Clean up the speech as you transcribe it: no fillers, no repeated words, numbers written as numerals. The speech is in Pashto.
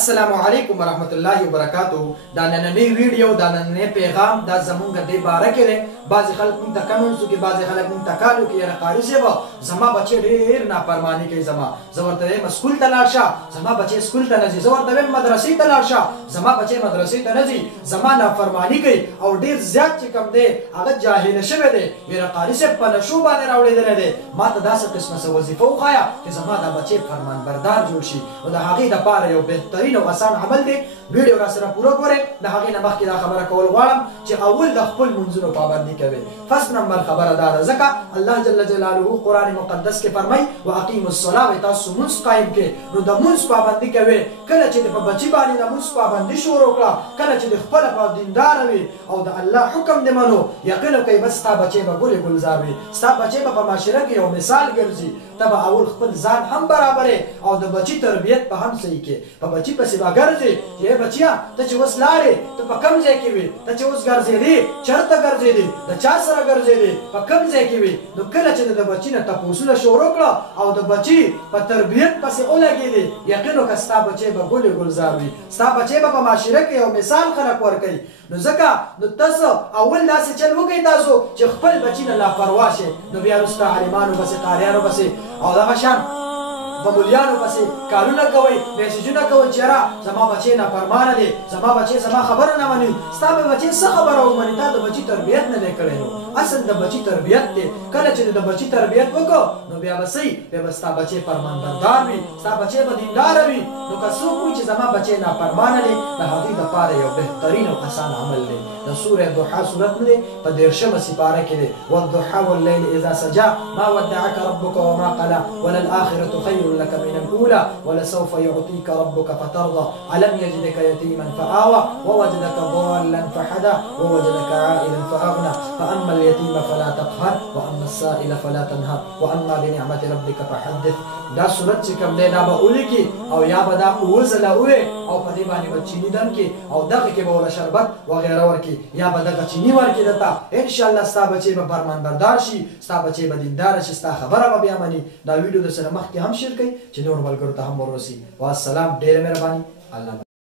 السلام علیکم ورحمت الله وبرکاتہ. دا نننی ویډیو دا نننی پیغام دا زمونږ د باره کې دی. بعضې خلک مونږ ته کمنټس وکړي، بعضې خلک مونږ ته کال وکړي، یاره قاري صاحب زما بچی ډېر نافرماني کوي. زه ورته وایم سکول ته لاړ شه، زما بچی سکول ته نه ځي. زه ورته وایم مدرسې ته لاړ شه، زما بچی مدرسې ته نه ځي. زما نافرماني کوي او ډېر زیات چې کوم دی هغه جاهله شوی دی. یاره قاري صاحب په نشو باندې راوړېدلی دی. ما ته داسې قسمه څه وظیفه وښایه چې زما دا بچی فرمانبردار جوړ شي. او د هغې دپاره یو بهترین او اسان عمل دی. ویډیو را سره پوره ګورئ. د هغې نه مخکې دا خبره کول غواړم چې اول د خپل منځونو پابندي کوئ. فرست نمبر خبره دا ده، ځکه الله جل جلاله قرآن مقدس کې فرمایي واقیموا الصلاة، تاسو مونځ قایم کړئ. نو د مونځ پابندي کوئ. کله چې د په بچي باندې د مونځ پابندي شروع کړه، کله چې د خپله په دینداره وي او د الله حکم دې منو، یقین وکړئ بس ستا بچی به ګلې ګلزار وي. ستا بچی به په معاشره کې یو مثال ګرځي. ته به اول خپل ځان هم برابرې او د بچي تربیت به هم صحیح کې. په بچي پسې به ګرځې چې ای بچیه ته چې اوس لاړې، ته په کوم ځای کې وې؟ ته چې اوس ګرځېدې چېرته ګرځېدې؟ د چا سره ګرځېدې؟ په کوم ځای کې وې؟ نو کله چې د بچي نه تپوسونه شروع کړه او د بچي په تربیت پسې ولګېدې، یقین وکړه ستا بچی به ګلې ګلزار وي. ستا بچی به په معاشره کې یو مثال خلک ورکوي. نو ځکه نو تاسو اول داسې چل وکړئ تاسو چې خپل بچي نه لاپروا شئ. نو بیا وروسته عالمانو پسې، قاریانو پسې او دغه شان په مولیانو پسې کارونه کوئ، میسیجونه کوئ چې یاره زما بچی نافرمانه دی، زما بچی زما خبره نه مني. ستا به بچی څه خبره ومني؟ تا د بچي تربیت نه دی کړی. نو اصل د بچي تربیت دی. کله چې د بچي تربیت وکړو نو بیا به صحیح، بیا به ستا بچی فرمانبردار وي، ستا بچی به دینداره وي. نو که څوک وایي چې زما بچی نافرمانه دی، د هغې دپاره یو بهترین او اسان عمل دی. د سورې ضحا صورت نه دی، په 13مه سپاره کې دی. والضحا واللیل اذا سجا ما ودعك ربك وما قلى وللآخرة خير لك من الأولى ولسوف يعطيك ربك فترضى ألم يجدك يتيما فآوى ووجدك ضالا فهدى ووجدك عائلا فأغنى فأما اليتيم فلا تقهر وأما السائل فلا تنهر وأما بنعمة ربك فحدث. دا صورت چې کوم دی دا به ولیکي او یا به دا اووه ځله ووایي او په دې باندې به چیني دم کړي او دغې کې به ورله شربت وغیره ورکړي یا به دغه چیني ورکړي درته. انشاءالله ستا بچی به فرمانبردار شي، ستا بچی به دینداره شي، ستا خبره به بیا مني. دا ویډیو د سره مخکې هم شیر کړئ چې نور ملګرو ته هم ورسي. والسلام، ډېره مهرباني. الله